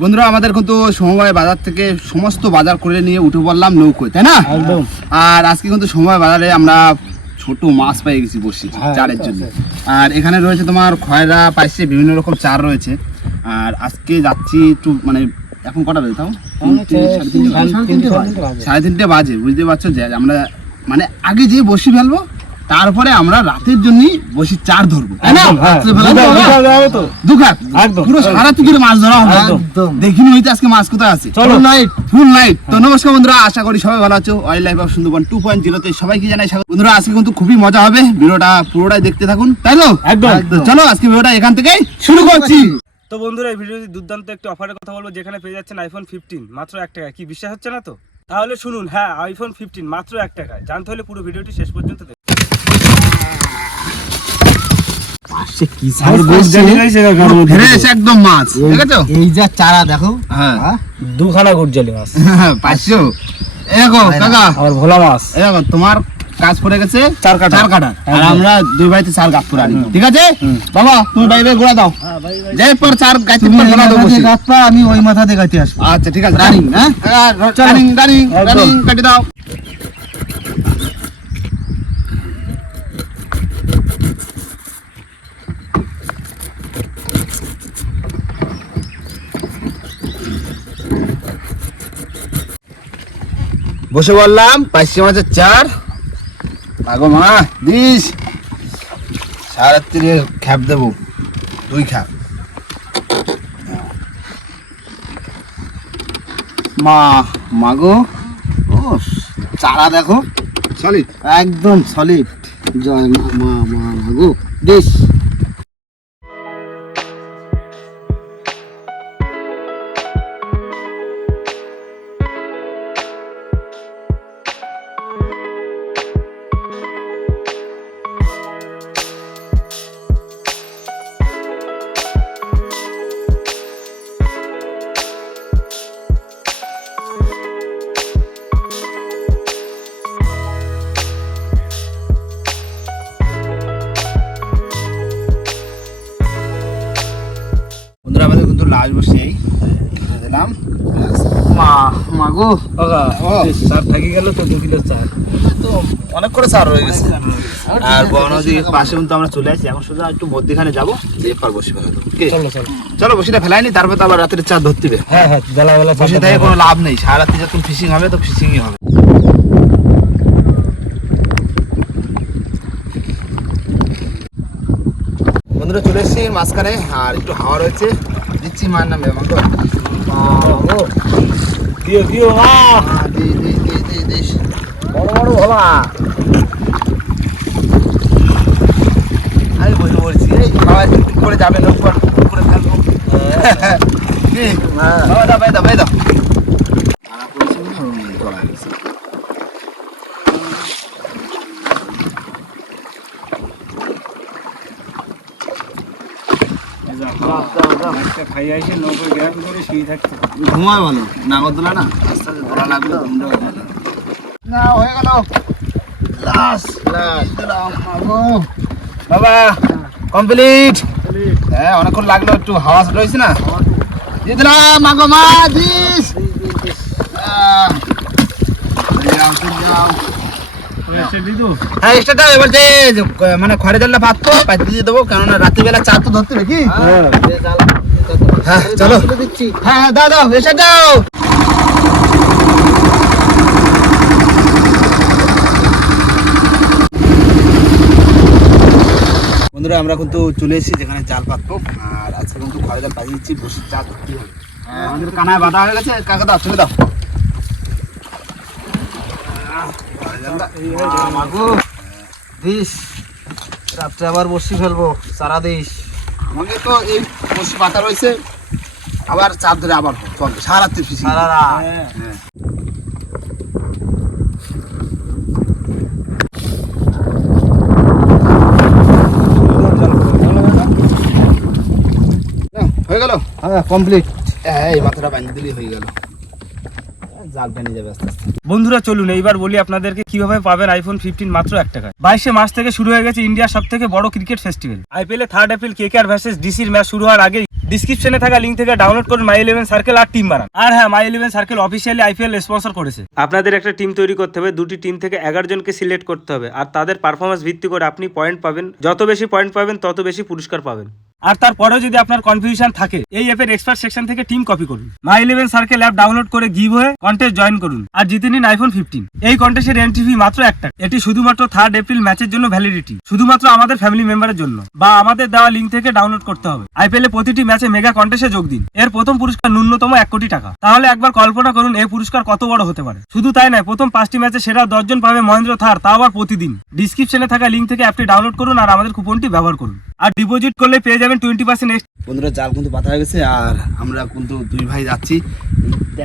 বন্ধুরা আমাদের কিন্তু সমবায় বাজার থেকে সমস্ত বাজার করে নিয়ে উঠে পড়লাম নৌকোয় তাই না? আর আজকে কিন্তু সময় বাজারে আমরা ছোট মাছ পেয়ে গেছি বসি হ্যাঁ, চারের জন্য। আর এখানে রয়েছে তোমার খয়রা পাইছে বিভিন্ন রকম চার রয়েছে। আর আজকে যাচ্ছি একটু মানে এখন কটা বেজে তাও। সাড়ে তিনটে বাজে। বুঝতে পারছ? যে আমরা মানে আগে যে বসি ফেলব তারপরে আমরা রাতের জন্য বসি চার ধরবো। পুরো সারা তুকিরে মাছ ধরা হবে। দেখিনি হইতে আজকে মাছ কোথায় আছে? নাইট ফুল নাইট তো নমস্কার বন্ধুরা আশা করি সবাই ভালো আছো। Wild life of Sundarban two point জিরোতে সবাইকে জানাই স্বাগত। বন্ধুরা আজকে কিন্তু খুবই মজা হবে। ভিডিওটা পুরোটাই দেখতে থাকুন। তাই তো? একদম। চলো আজকে ভিডিওটা এখান থেকেই শুরু করছি। তো বন্ধুরা এই ভিডিওতে দুর্দান্ত একটি অফারের কথা বলব যেখানে পেয়ে যাচ্ছেন আইফোন ফিফটিন মাত্র এক টাকায়। কি বিশ্বাস হচ্ছে না তো? তাহলে শুনুন হ্যাঁ আইফোন ফিফটিন মাত্র এক টাকায়। জানতে হলে পুরো ভিডিওটি শেষ পর্যন্ত দেখুন ঘিরে এসে একদম মাছ ঠিক আছে এই যা চারা দেখো। হ্যাঁ। দুখানা গুড়জালি মাছ। পাঁচশো এগো ভোলা মাছ। তোমার কাজ পড়ে গেছে? চার কাটা। চার কাটা। আর আমরা দুই বাড়িতে চার গাছ করে ঠিক আছে? বাবা তুমি বাইরে গোড়া দাও। যাই পর চার গাছ তুমি গোড়া দাও বসি। গাছপা আমি ওই মাথা দেখাতে আসব। আচ্ছা ঠিক আছে। রানিং, হ্যাঁ? রানিং রানিং রানিং কাটি দাও। বসে বললাম পাঁচশো মাছের চার। আগো মা দিস। তিনে খ্যাপ দেবো। দুই খ্যাপ। মা, মাগো। ও, চারা দেখো। সলিড। একদম সলিড। জয় মা মা মা, মাগো। বেশ মাগো ও। থাকি গেল তো দু কিলো চার তো অনেক করে সার রয়ে গেছে। আর বনদীর পাশে কিন্তু আমরা চলে আসছি এখন শুধু একটু মধ্যখানে যাব। দিয়ে পার বসে ফেলাবো চলো চলো। চলো বসিটা ফেলাইনি তারপর তো আবার রাতের চার ধরতে হ্যাঁ হ্যাঁ বেলা বেলা বসে থেকে কোনো লাভ নেই। সারা রাত্রি যখন ফিশিং হবে তো ফিশিংই হবে। বন্ধুরা চলে এসেছি মাঝখানে আর একটু হাওয়া রয়েছে। দিচ্ছি মার নামে মাগো মাগো দিও দিও মা, দি দি দি দি দিস বড় বড় ভোলা আমি বসে বলছি এই হাওয়া টিপ করে যাবে লোক করে ফেলব কি বাবা দাও ভাই দাও ভাই দাও খারাপ করেছে না চলা গেছে একটা খাই আসে গ্রাম করে শুয়ে থাকছে ঘুমায় ভালো। নাগরদোলা না? আস্তে আস্তে ধরা লাগল না হয়ে গেল। লাস লাস বাবা কমপ্লিট। হ্যাঁ অনেকক্ষণ লাগল একটু হাওয়া রয়েছে না? দিয়ে দিলাম মাগো মা দিস। হ্যাঁ মানে খড়ে জানলা পাততো পাইতে দিয়ে দেবো কেননা রাত্রিবেলা চা তো ধরতে হবে কি? হ্যাঁ চলো। দিচ্ছি। হ্যাঁ দাও দাও এসে দাও। বন্ধুরা আমরা কিন্তু চলে এসেছি যেখানে জাল পাতবো। আর আজকে কিন্তু ঘরে জাল পাঠিয়ে দিচ্ছি বসে চা ধরতে হবে। আমাদের কানায় বাঁধা হয়ে গেছে। কাকা দাও ছেড়ে দাও। মাগো, দিস রাত্রে আবার বসি ফেলব চারা দিস আমাকে তো এই বসে পাতা রয়েছে আবার চার ধরে আবার চলবে। সারা রাত্রি ফিসিং সারা রাত। হ্যাঁ। হয়ে গেল? হ্যাঁ কমপ্লিট হ্যাঁ এই মাথাটা বাঁধিয়ে দিলেই হয়ে গেল। জালটা নিয়ে যাবে আস্তে আস্তে। বন্ধুরা চলুন এইবার বলি আপনাদেরকে কীভাবে পাবেন আইফোন ফিফটিন মাত্র এক টাকায়। বাইশে মার্চ থেকে শুরু হয়ে গেছে ইন্ডিয়ার সব থেকে বড় ক্রিকেট ফেস্টিভ্যাল আইপিএল এ থার্ড এপ্রিল কেকেআর ভার্সেস ডিসির ম্যাচ শুরু হওয়ার আগেই ডিসক্রিপশনে থাকা লিঙ্ক থেকে ডাউনলোড করুন মাই ইলেভেন সার্কেল আর টিম বানান। আর হ্যাঁ My Eleven Circle officially IPL sponsor করেছে। আপনাদের একটা টিম তৈরি করতে হবে দুটি টিম থেকে এগারো জনকে সিলেক্ট করতে হবে আর তাদের পারফরমেন্স ভিত্তি করে আপনি পয়েন্ট পাবেন। যত বেশি পয়েন্ট পাবেন তত বেশি পুরস্কার পাবেন। আর তারপরেও যদি আপনার কনফিউশন থাকে, এই অ্যাপের এক্সপার্ট সেকশন থেকে টিম কপি করুন। My Eleven Circle app download করে গিভ হয়ে কন্টেস্ট জয়েন করুন। আর জিতে নিন আইফোন ফিফটিন এই কন্টেস্টের এন্ট্রি ফি মাত্র এক টাকা এটি শুধুমাত্র থার্ড এপ্রিল ম্যাচের জন্য ভ্যালিডিটি শুধুমাত্র আমাদের ফ্যামিলি মেম্বারের জন্য। বা আমাদের দেওয়া লিঙ্ক থেকে ডাউনলোড করতে হবে। আইপিএল এ প্রতিটি ম্যাচে মেগা কন্টেস্টে যোগ দিন। এর প্রথম পুরস্কার ন্যূনতম এক কোটি টাকা। তাহলে একবার কল্পনা করুন এই পুরস্কার কত বড় হতে পারে। শুধু তাই নয়, প্রথম পাঁচটি ম্যাচে সেরা দশজন পাবে মহেন্দ্র থার তা আবার প্রতিদিন। ডিসক্রিপশনে থাকা লিঙ্ক থেকে অ্যাপটি ডাউনলোড করুন আর আমাদের কুপনটি ব্যবহার করুন। আর ডিপোজিট করলে পেয়ে যাবেন টোয়েন্টি পার্সেন্ট বন্ধুরা জাল কিন্তু পাতা হয়ে গেছে আর আমরা কিন্তু দুই ভাই যাচ্ছি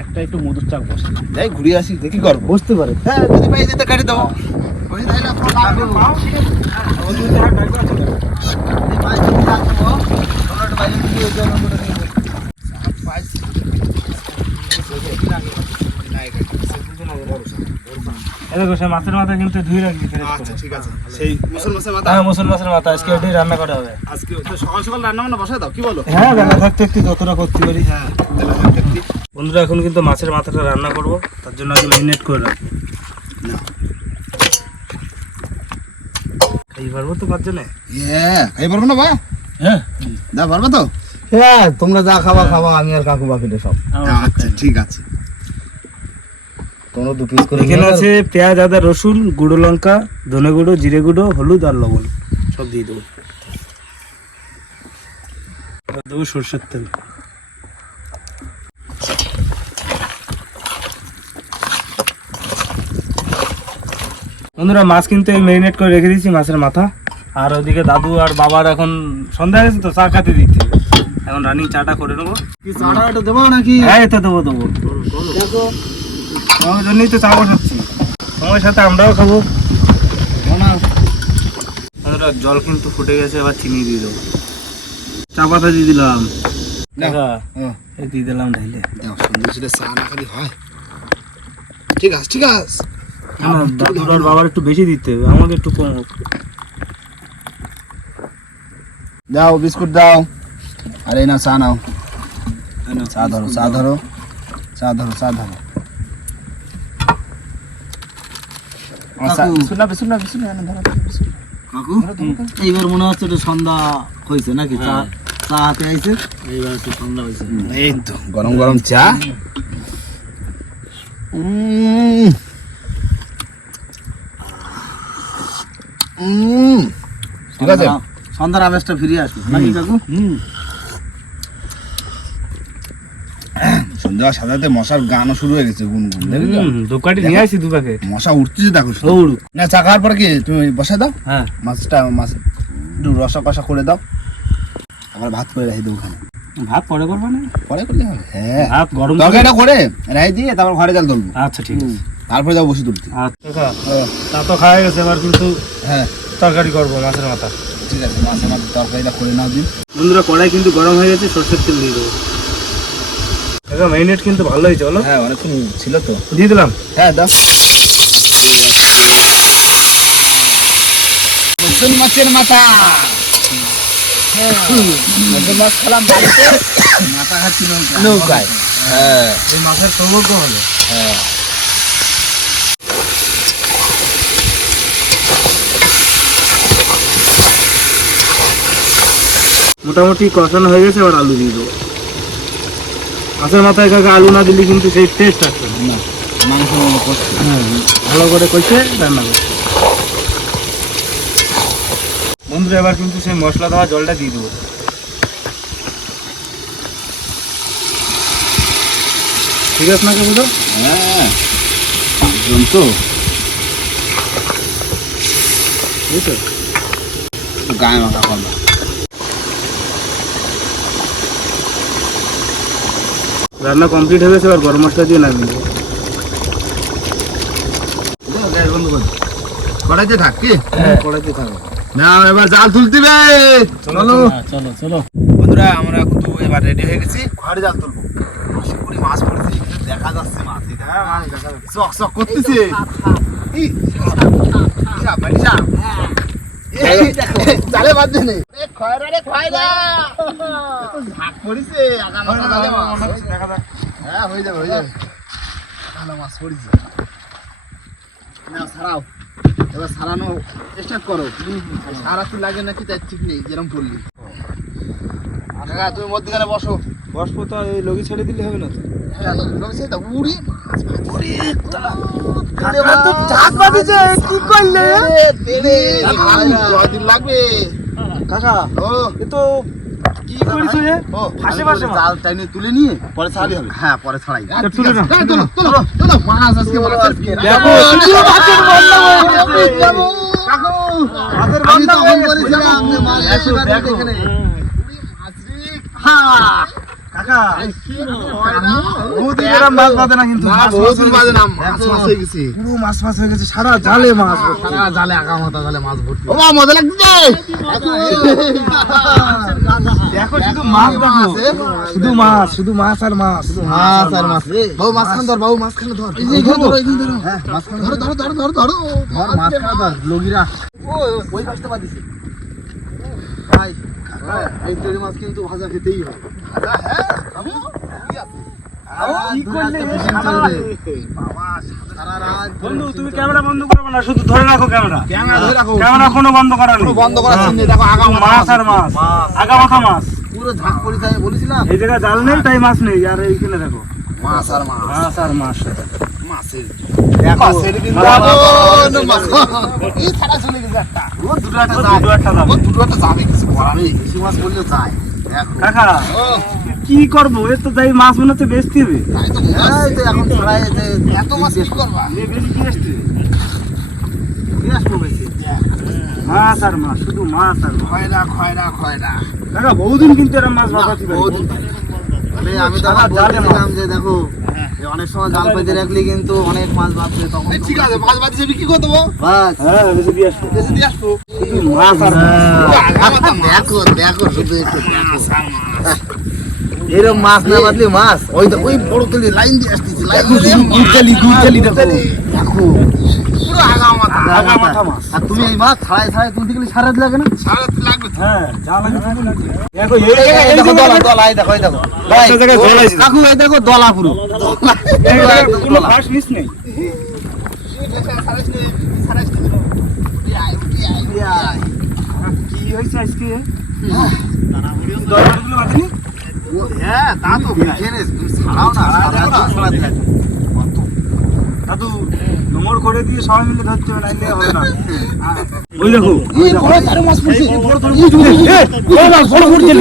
একটা একটু মধুর চাক বসে যাই ঘুরে আসি দেখি কর বসতে পারে হ্যাঁ যদি ভাই যেতে কাটি দেবো ওই সে মাছের মাথা কিন্তু ধুয়ে রাখবি আচ্ছা ঠিক আছে সেই মুসল মাছের মাথা হ্যাঁ মুসল মাছের মাথা আজকে এটাই রান্না করা হবে। আজকে তো সকাল সকাল রান্না বান্না বসায় দাও কি বলো? হ্যাঁ বেলা থাকতে একটু যতটা করতে পারি। হ্যাঁ বন্ধুরা এখন কিন্তু মাছের মাথাটা রান্না করব তার জন্য আগে ম্যারিনেট করে রাখব। না। খাই পারব তো পাঁচ জনে হ্যাঁ খাই পারব না বা? হ্যাঁ। পারব তো? হ্যাঁ তোমরা যা খাবা খাবা আমি আর কাকু বাকিটা সব। আচ্ছা ঠিক আছে। তোমরা দু পিস করে এখানে আছে পেঁয়াজ আদা রসুন গুঁড়ো লঙ্কা ধনে গুঁড়ো জিরে গুঁড়ো হলুদ আর লবণ। সব দিয়ে দেবো। দেবো সর্ষের তেল। বন্ধুরা মাছ কিন্তু ম্যারিনেট করে রেখে দিয়েছি মাছের মাথা। আর ওইদিকে দাদু আর বাবার এখন সন্ধ্যা হয়ে গেছে তো চা খাতে দিচ্ছে এখন রানিং চাটা করে নেব। কি চাটা দেবো নাকি? হ্যাঁ এটা দেবো দেবো। তোমার জন্যই তো চা বসাচ্ছি। সময়ের সাথে আমরাও খাব। বন্ধুরা, জল কিন্তু ফুটে গেছে এবার চিনি দিয়ে দেবো। চা পাতা দিয়ে দিলাম। দেখা, ও, দিয়ে দিলাম ঢাইলে দাও, সুন্দর ছেলে চা না খালি হয়। ঠিক আছে ঠিক আছে। দাদুর বাবার একটু বেশি দিতে হবে আমাকে একটু কম হোক। দাও বিস্কুট দাও। আরে না চা নাও, চা ধরো চা ধরো। চা ধরো চা ধরো আমার চা- কাকু। বিস্কুট না বিস্কুট না বিস্কুট না, না, ধরো, ধরো, বিস্কুট। কাকু এইবার মনে হচ্ছে একটু সন্ধ্যা হয়েছে নাকি? চা চা হাতে আইছে? এইবার একটু সন্ধ্যা হয়েছে। এই তো। গরম গরম চা। উম। উম। ঠিক আছে? সন্ধ্যা- সন্ধ্যার আমেজটা ফিরে আসবে নাকি কাকু? হুম। সন্ধ্যা সাজাতে মশার গানও শুরু হয়ে গেছে গুনগুন দেখলি তো? হুম, নিয়ে আসি দু প্যাকেট মশা উঠতেছে দেখো শুধু। দৌড় না চা খাওয়ার পরে কি তুমি বসে দাও? হ্যাঁ। মাছটা মাছ একটু রসা কষা করে দাও। আবার ভাত করে রাখি দাও ওখানে ভাত পরে করব না? পরে করলে হবে। হ্যাঁ। ভাত গরম করে- তরকারিটা করে রাই দিয়ে তারপর ঘরে জাল তুলবো আচ্ছা ঠিক আছে। তারপরে যাব বসে তুলতে। আচ্ছা তা তো খাওয়া গেছে এবার কিন্তু হ্যাঁ। তরকারি করব মাছের মাথা। ঠিক আছে মাছের মাথা তরকারিটা করে নাও দিন। বন্ধুরা কড়াই কিন্তু গরম হয়ে গেছে সর্ষের তেল দিয়ে দেবো। কাকা ম্যারিনেট কিন্তু ভালো হয়েছে বলো হ্যাঁ অনেকক্ষণ ছিল তো। দিয়ে দিলাম। হ্যাঁ দাও। নতুন মাছের মাথা। নতুন মাছ খেলাম বাড়িতে। মাথা খাচ্ছি নৌকায়। হ্যাঁ। এই মাছের সৌভাগ্য হলো হ্যাঁ। মোটামুটি কষানো হয়ে গেছে এবার আলু দিয়ে দেবো। মাছের মাথায় কাকা আলু না দিলে কিন্তু সেই টেস্ট আসবে না। না মাংস হ্যাঁ ভালো করে কষে রান্না করছে। বন্ধুরা এবার কিন্তু সেই মশলা দেওয়া জলটা দিয়ে দেবো। ঠিক আছে নাকি বুঝো হ্যাঁ তো। বুঝছ গায়ে মাখা করব রান্না কমপ্লিট হয়ে গেছে এবার গরম মশলা দিয়ে নামিয়ে দেবো কড়াইতে থাক কি হ্যাঁ কড়াইতে থাকো না এবার জাল তুলতে চলো চলো চলো বন্ধুরা আমরা কিন্তু এবার রেডি হয়ে গেছি ঘরে জাল তুলবো আশা করি মাছ পড়েছে দেখা যাচ্ছে মাছ চক চক করতেছে জালে বাদ খয়রা রে, খয়রা। তো ঝাঁক পড়িছে। হ্যাঁ, হয়ে যাবে, হয়ে যাবে। ভালো মাছ পড়িছে। নাও, ছাড়াও। এবার সারানো স্টার্ট করো। সারা কি লাগে নাকি তার ঠিক নেই যেরকম পড়লি। কাকা তুমি মধ্যখানে বসো। বসপতা এই লগি ছেড়ে দিলে হবে না তো। হ্যাঁ, লাগবে? কাকা ও এ তো কি করেছ রে ফাঁসে ফাঁসে জাল টাইনে তুলে নিয়ে পরে ছাড়াই হবে হ্যাঁ পরে ছাড়াই তুলে নাও, হ্যাঁ, তোলো, তোলো, তোলো, মাছ আজকে মাছ আজকে। দেখো, শুধু মাছের বন্যা হয়ে গেছে। কাকু, মাছের আমি হয়ে গেছে। বলেছিলাম মাছ দেখো, দেখো। হ্যাঁ। সারা জালে মাছ সারা জালে আগা মাথা জালে মাছ ভর্তি। মজা লাগছে। দেখো শুধু মাছ দেখো। শুধু মাছ শুধু মাছ আর মাছ। মাছ আর মাছ। বাবু মাছখান ধর বাবু মাছখান ধর। এই যে এখানে ধরো এখানে ধরো। হ্যাঁ মাছখান ধরো ধরো ধরো ধরো ধরো। ধর মাছখান ধর লগিরা। ও ওই পাশটা বাদিছে ভাই। হ্যাঁ, এই মাছ কিন্তু ভাজা খেতেই হয়। ভাজা হ্যাঁ আমু বন্ধু তুমি ক্যামেরা বন্ধ করবে না শুধু ধরে রাখো ক্যামেরা। ক্যামেরা ধরে রাখো। ক্যামেরা কোনো বন্ধ করা নেই। বন্ধ করা নেই দেখো আগা মাছ আর মাছ। আগা মাথা মাছ। পুরো ঝাঁক আমি বলেছিলাম। এই জায়গায় জাল নেই তাই মাছ নেই। আর এইখানে দেখো। মাছ আর মাছ। মাছ আর মাছ। মাছের দেখো দেখো কি করব? এর তো যাই মাছ মনে হচ্ছে বেচতে হবে। তাই তো এই তো এখন ছাড়াই যে এত মাছ আর মাছ শুধু মাছ আর খয়রা খয়রা খয়রা। কাকা বহুদিন কিন্তু এরকম মাছ পারি। বহুত আরে আমি তো আবার যে দেখো অনেক সময় জাল পেতে রাখলে কিন্তু অনেক মাছ বাঁচবে তখন। ঠিক আছে মাছ বাঁচিয়ে বিক্রি করে দেবো। বাস। হ্যাঁ বেশি দিয়ে আসব। বেশি দিয়ে আসব। মাছ দেখো দেখো শুধু একটু দেখো। এরকম মাছ না বাদলে মাছ ওই তো ওই বড় তুলি লাইন দিয়ে আসতেছি লাইন দিয়ে দেখো। দেখো। পুরো আগা আগা মাথা মাছ আর তুমি এই মাছ ছাড়াই ছাড়াই তুলতে গেলে সারা লাগে না? সারা লাগবে হ্যাঁ যা লাগে দেখো এই এই জায়গায়- এই দেখো দলা দলা এই দেখো এই দেখো। একটা জায়গায় জল আছে। কাকু এই দেখো দলা পুরো। কোনো ফাঁস মিস নেই। কি হয়েছে আজকে? দরকারগুলো বাঁধেনি? হ্যাঁ তা তো বিজনেস তুমি ছাড়াও না দেখো না ছাড়াতে লাগবে দাদু নোংর করে দিয়ে সবাই মিলে ধরতে হবে নাইলে হবে না ওই দেখো এই বড় তারে মাছ পড়ছে এই বড় তারে বড় মাছ বড় পড়ছে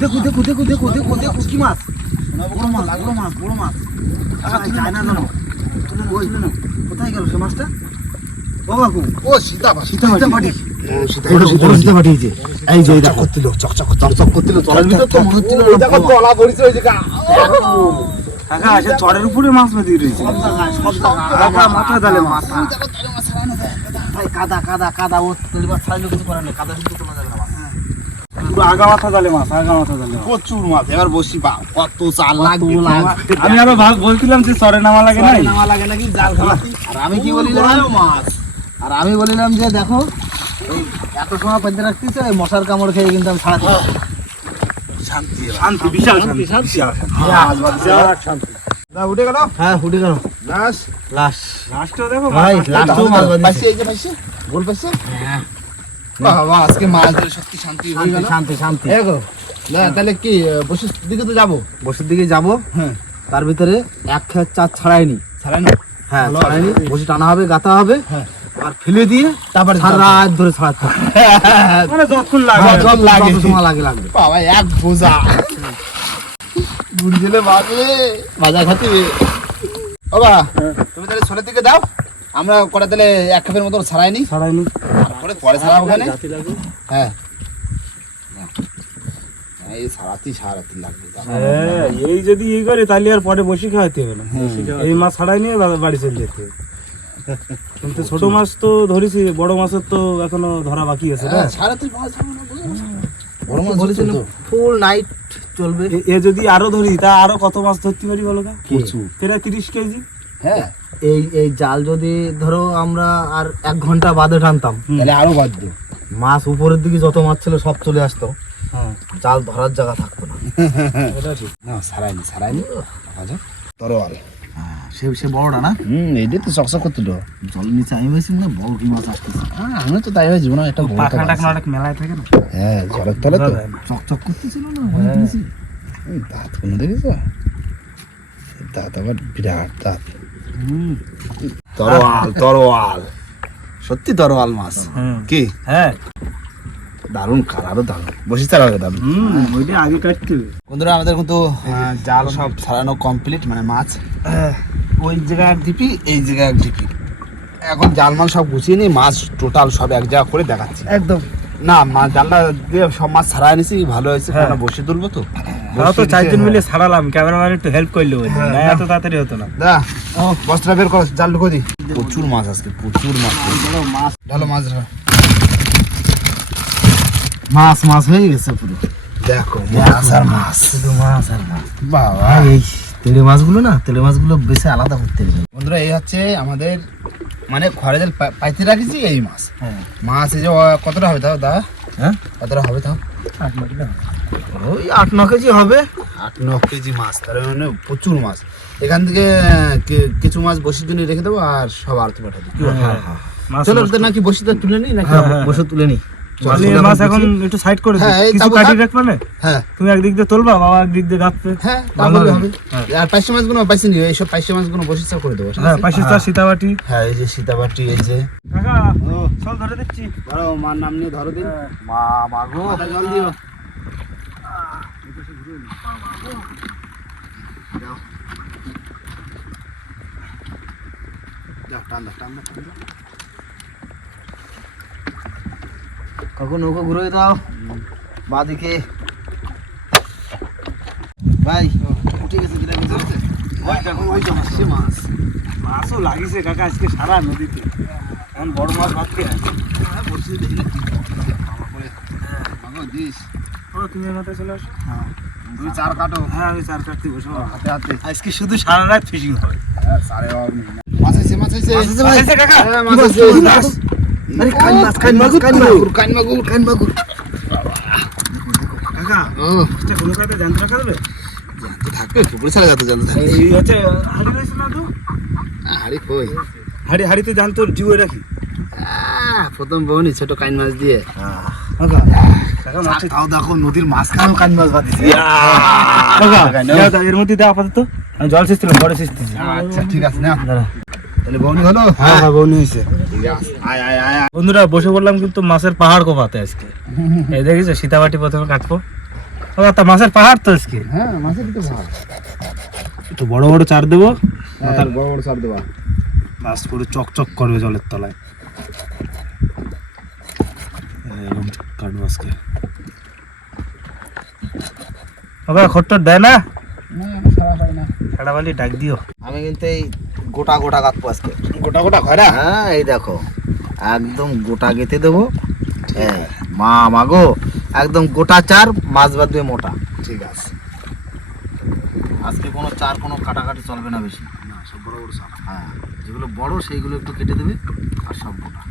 দেখো দেখো দেখো দেখো দেখো দেখো কি মাছ বড় মাছ লাগল মাছ বড় মাছ আচ্ছা তুই না কোথায় গেল সে মাছটা ও কাকু ও সীতা সীতা পাটি এই যে চক করছিল চক চক চক চক করছিল তলার ভিতর তো মনে হচ্ছিল দেখো তলা পড়ছে ওই জায়গা কাকা সে চড়ের উপরে মাছ রয়েছে কাকা মাথা দালে মাছ কাদা কাদা কাদা ও তুলি মাছ ছাড়াইলে কিছু করার নেই কাদা কিন্তু যাবে না আগা মাথা দালে মাছ আগা মাথা দালে প্রচুর মাছ এবার বসি বা কত চাল লাগবে। আমি আরও বলছিলাম যে চরে নামা লাগে নাই? নামা লাগে নাকি জাল খাওয়া। আর আমি কি বলিলাম? মাছ। আর আমি বলিলাম যে দেখো এত সময় পেতে রাখতেছে মশার কামড় খেয়ে কিন্তু আমি ছাড়াতে না। শান্তি শান্তি বিশাল শান্তি বিশাল শান্তি। না উঠে গেল? হ্যাঁ ফুটে গেল। লাশ। লাশ। লাস্টও দেখো ভাই লাস্টও মাছ পাইছে এই যে পাইছে গোল পাইছে বাবা আজকে মাছ ধরে সত্যি শান্তি হয়ে গেল। শান্তি শান্তি। এগো না তাহলে কি বসির দিকে তো যাব? বসের দিকে যাব। হ্যাঁ। তার ভিতরে এক খেত চার ছাড়াইনি ছাড়াই না হ্যাঁ ছাড়াইনি বসে টানা হবে গাতা হবে। হ্যাঁ। আর ফেলে দিয়ে তারপরে সারা রাত ধরে ছাড়াতে মানে যতক্ষণ লাগে হ্যাঁ, যত লাগে। সময় লাগে লাগবে। বাবা এক বোঝা। বাজে। বাজা খাতে। বাবা তুমি তাহলে দিকে দাও আমরা কটা তাহলে এক কাপের মতো ছাড়াইনি তারপরে পরে ছাড়াবো ওখানে। হ্যাঁ। এই সারাতি সারাতি লাগবে। হ্যাঁ এই যদি ই করে তাহলে আর পরে বসে খাওয়াতে হবে না। এই মাছ ছাড়াই নিয়ে বাড়ি চলে যেতে হবে। ছোট মাছ তো ধরেছি বড় মাছের তো এখনও ধরা বাকি আছে না? হ্যাঁ বড় মাছ ফুল নাইট চলবে। এ- যদি আরও ধরি তা আরও কত মাছ ধরতে পারি বলো কা প্রচুর। প্রায় তিরিশ কেজি? হ্যাঁ। এই এই জাল যদি ধরো আমরা আর এক ঘণ্টা বাদে টানতাম তাহলে আরও বাধ্য মাছ উপরের দিকে যত মাছ ছিল সব চলে আসতো। হ্যাঁ। জাল ধরার জায়গা থাকতো না। না সারাইনি সারাইনি। আচ্ছা তরোয়াল। সে সে বড়টা না? হুম এইটাই তো চকচক করতে তো। জল নিচে আমি ভাবছি না বড় কি মাছ আসতেছে? হ্যাঁ আমি তো তাই ভাই জীবনে একটা পাখা তো অনেক মেলায় থাকে না? হ্যাঁ জলের তলে তো। বোঝা যায় না। চকচক করতেছিল না অনেক নিচে। দাঁত কোনো দেখেছ? দাঁত আবার বিরাট দাঁত। তরোয়াল তরোয়াল। সত্যি তরোয়াল মাছ। কি? হ্যাঁ। দারুণ কালারও দারুণ। বসে দারুণ ওইটা আগে কাটতে বন্ধুরা আমাদের কিন্তু জাল সব ছাড়ানো কমপ্লিট মানে মাছ। আহ, ওই জায়গায় এক ঢিপি এই জায়গায় এক ঢিপি এখন জাল মাল সব গুছিয়ে নিয়ে মাছ টোটাল সব এক জায়গা করে দেখাচ্ছি। একদম। না মাছ জালটা দিয়ে সব মাছ ছাড়াই নিছি ভালো হয়েছে হ্যাঁ। বসে তুলবো তো? তাও তো চারজন মিলে ছাড়ালাম ক্যামেরাম্যান একটু হেল্প করল না এত তাড়াতাড়ি হতো না। দা ও বস্ত্রা বের কর জাল ঢুকো দি। প্রচুর মাছ আজকে প্রচুর মাছ। মাছ। ঢালো মাছ। মাছ মাছ হয়ে গেছে পুরো। দেখো মাছ আর মাছ। শুধু মাছ আর মাছ। বাবা। এই তেলে মাছগুলো না তেলে মাছগুলো বেশি আলাদা করতে হবে। বন্ধুরা এই হচ্ছে আমাদের মানে ঘরে যে পাইতে রাখিছি এই মাছ। হ্যাঁ। মাছ এই যে কতটা হবে তাও দা হ্যাঁ? কতটা হবে তাও? ওই আট ন কেজি হবে। আট ন কেজি মাছ তার মানে প্রচুর মাছ। এখান থেকে কিছু মাছ বসির জন্য রেখে দেবো আর সব আরতে পাঠাবো? হ্যাঁ, হ্যাঁ। মাছ চলো নাকি বসিটা তুলে নিই নাকি? হ্যাঁ, হ্যাঁ। বসে তুলে নি চলো, মাছ এখন একটু সাইড করে দিই। হ্যাঁ, এই কিছু কাটি রাখবে না হ্যাঁ। তুমি একদিক দিয়ে তুলবা বাবা একদিক দিয়ে হ্যাঁ। আর মাছগুলো পাইসে নিও এইসব পাইসে মাছগুলো বসে চাপ করে দেবো হ্যাঁ সীতাবাটি। হ্যাঁ এই যে সীতাবাটি এই যে। কাকা চল ধরে দিচ্ছি। ধরো মার নাম নিয়ে ধরো দিন। মা মাগো জল দিও। যাও। যাও, টান টান টান দাও। কাকু নৌকো ঘুরে দাও। বাদিকে। ভাই উঠে গেছে দেখো, ওই যে মাছ, মাছ। মাছও লাগিছে কাকা আজকে সারা নদীতে। এখন বড় মাছ ভাবতে হ্যাঁ, বলছি, দেখি না দিস। ও তুমি মাথায় চলে আসো। তুমি চার কাটো। হ্যাঁ আমি চার কাটতে বসবো। হাতে হাতে। আজকে শুধু সারা রাত ফিশিং হবে হ্যাঁ, সারে। মাছ হয়েছে মাছ হয়েছে। মাছ? আছে কাকা। হ্যাঁ, মাছ মাছ? আরে কান মাছ কান মাছ কান মাগুর কান মাগুর কান মাগুর কাকা ও। এটা কোনো কাজে জানতে রাখা যাবে? থাকবে পুকুরে ছাড়া যাতে জানতে থাকবে এই হচ্ছে হাড়ি রয়েছে না তো? আরে কই? হাড়ি হাড়িতে জানতো জিওয়ে রাখি প্রথম বউনি ছোট কাইন মাছ দিয়ে। কাকা তাও দেখো নদীর মাঝখানেও কাইন মাছ কাকা এর মধ্যে দাও আপাতত। আমি জল সিস্টেম বড় সিস্টেম আচ্ছা ঠিক আছে না তাহলে বউনি হলো? হ্যাঁ হ্যাঁ বউনি হয়েছে। বন্ধুরা বসে বললাম কিন্তু মাছের পাহাড় কোপাতে আজকে। এই দেখিস সীতাবাটি প্রথমে কাটবো। তা মাছের পাহাড় তো আজকে। হ্যাঁ মাছের তো ভালো একটু বড় বড় চার দেবো মাথার বড় বড় দেবা। মাছ পুরো চকচক করবে জলের তলায়। এরকম কাটবো আজকে। ওকে খট্টর দেয় না? সারা বালি ডাক দিও। আমি কিন্তু এই গোটা গোটা কাটবো আজকে। গোটা গোটা খরা হ্যাঁ এই দেখো একদম গোটা গেতে দেবো। হ্যাঁ মা মাগো একদম গোটা চার মাছ বাদ দিয়ে মোটা। ঠিক আছে। আজকে কোনো চার কোনো কাটাকাটি চলবে না বেশি। না সব বড় বড় ছাড় হ্যাঁ যেগুলো বড় সেইগুলো একটু কেটে দেবে আর সব গোটা।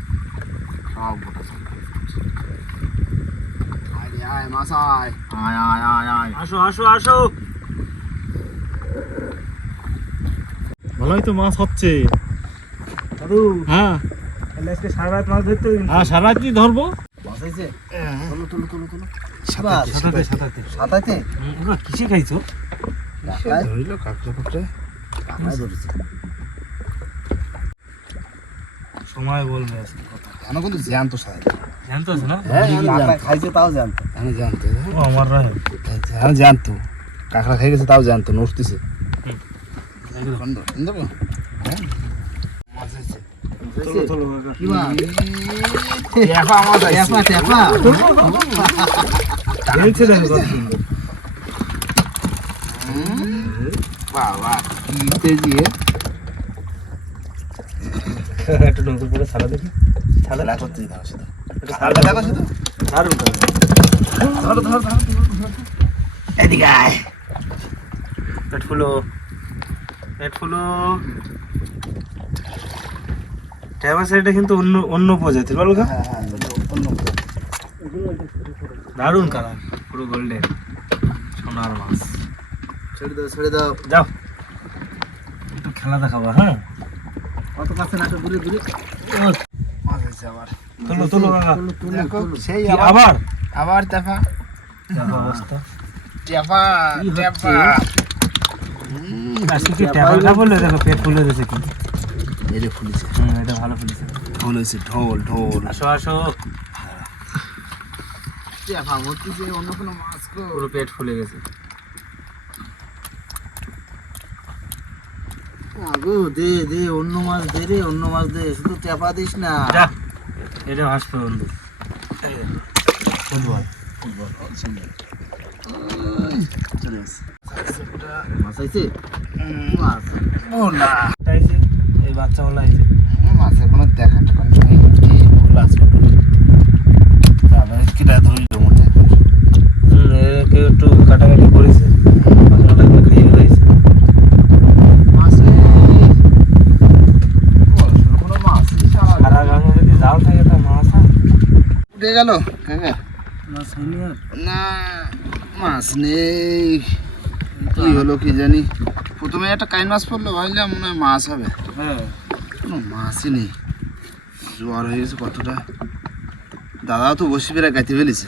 সব গোটা চলবে। আয় আয় মাছ আয়। আয় আয় আয় আয়। আসো আসো আসো। ভালোই তো মাছ হচ্ছে। হ্যাঁ। সারা রাত মাছ ধরতে হ্যাঁ সারা ধরবো? কিসে খাইছো? সময় বলবে কথা। কিন্তু জ্যান্ত সাহেব জানতো না? হ্যাঁ কাঁকড়া খাইছে তাও আমি জানতো আমার রাহে জানতো কাঁকড়া খেয়ে গেছে তাও জানতো নড়তেছে। বাবা, কি তেজি এ? একটু নৌকো করে ছাড়া দেখি ছাড়া খেলা করতেই দাও শুধু। একটু খেলা দেখো শুধু। দারুণ দারুণ। ধরো, ধরো, ধরো, ধরো, ধরো। এদিকে আয় পেট ফুলো কিন্তু অন্য অন্য প্রজাতির বলো কা হ্যাঁ হ্যাঁ দারুণ কালার পুরো গোল্ডেন সোনার মাছ। ছেড়ে দাও ছেড়ে দাও। যাও। একটু খেলা দেখাবো হ্যাঁ? কত কাছে না দূরে দূরে। মাছ হয়েছে আবার। তুলো তুলো সেই আবার। আবার? চাপা। অবস্থা? চাপা চাপা। পেট ফুলে দিয়েছে কি? এরে ফুলেছে। হুম এটা ভালো ফুলেছে। ঢোল হয়েছে ঢোল ঢোল। আসো আসো। যে অন্য কোনো মাছ পুরো পেট ফুলে গেছে। আগো দে দে অন্য মাছ দে রে অন্য মাছ দে শুধু চাপা দিস না। এটা হাসবে বন্ধু। ফুটবল ফুটবল চলে এসছে মাছ আইছে মাছ ও না আইছে এই বাচ্চা আইছে মাছের কোনো দেখা টেকা নেই কি গ্লাস তারপরে কিটা ধরি হয়। একটু কাটাকাটি করেছে মাছে মাছ হয় গেল মাছ না মাছ নেই। কি হলো কি জানি? প্রথমে একটা কাইন মাছ পড়ল ভাবলাম মনে হয় মাছ হবে। হ্যাঁ। কোনো মাছই নেই। জ্বর হয়ে গেছে কতটা। দাদাও তো বসে ফেরা গাইতে ফেলেছে।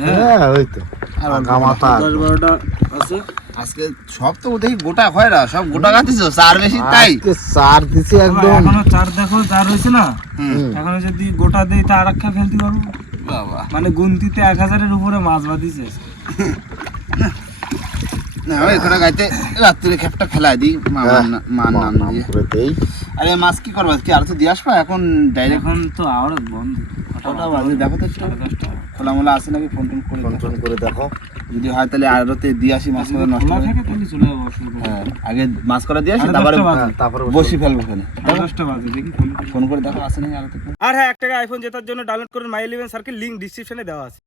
হ্যাঁ ওই তো। আর গামাতা দশ বারোটা আছে। আজকে সব তো দেখি গোটা খয়রা সব গোটা গাতিছ চার বেশি তাই? আজকে সার দিছি একদম। এখনও চার দেখো চার রয়েছে না। এখনও যদি গোটা দেই তা আর একটা ফেলতে পারব? বাবা। মানে গুনতিতে এক হাজারের উপরে মাছ বাঁধিছে না ওই গোটা গাইতে রাত্রে খেপটা ফেলাই দিই মা হ্যাঁ, মা নাম নাম দিয়ে আরে মাছ কি করবা কি আর তো দিয়ে আসবা এখন ডাইরেক্ট এখন তো আবার বন্ধ। কটা বাজে? দেখো তো একটু। সাড়ে দশটা। খোলা মোলা আছে নাকি? ফোন টোন করে ফোন টোন করে দেখো। যদি হয় তাহলে আরতে দিয়ে আসি মাছ করে নষ্ট হবে। হ্যাঁ আগে মাছ করা দিয়ে আসি তারপরে তারপরে বসি। ফেলব ওখানে। বাজে দেখি ফোন করে দেখো আসে নাকি আর হ্যাঁ এক টাকা আইফোন জেতার জন্য ডাউনলোড করুন মাই ইলেভেন সার্কেল লিঙ্ক ডিসক্রিপশনে দেওয়া আছে।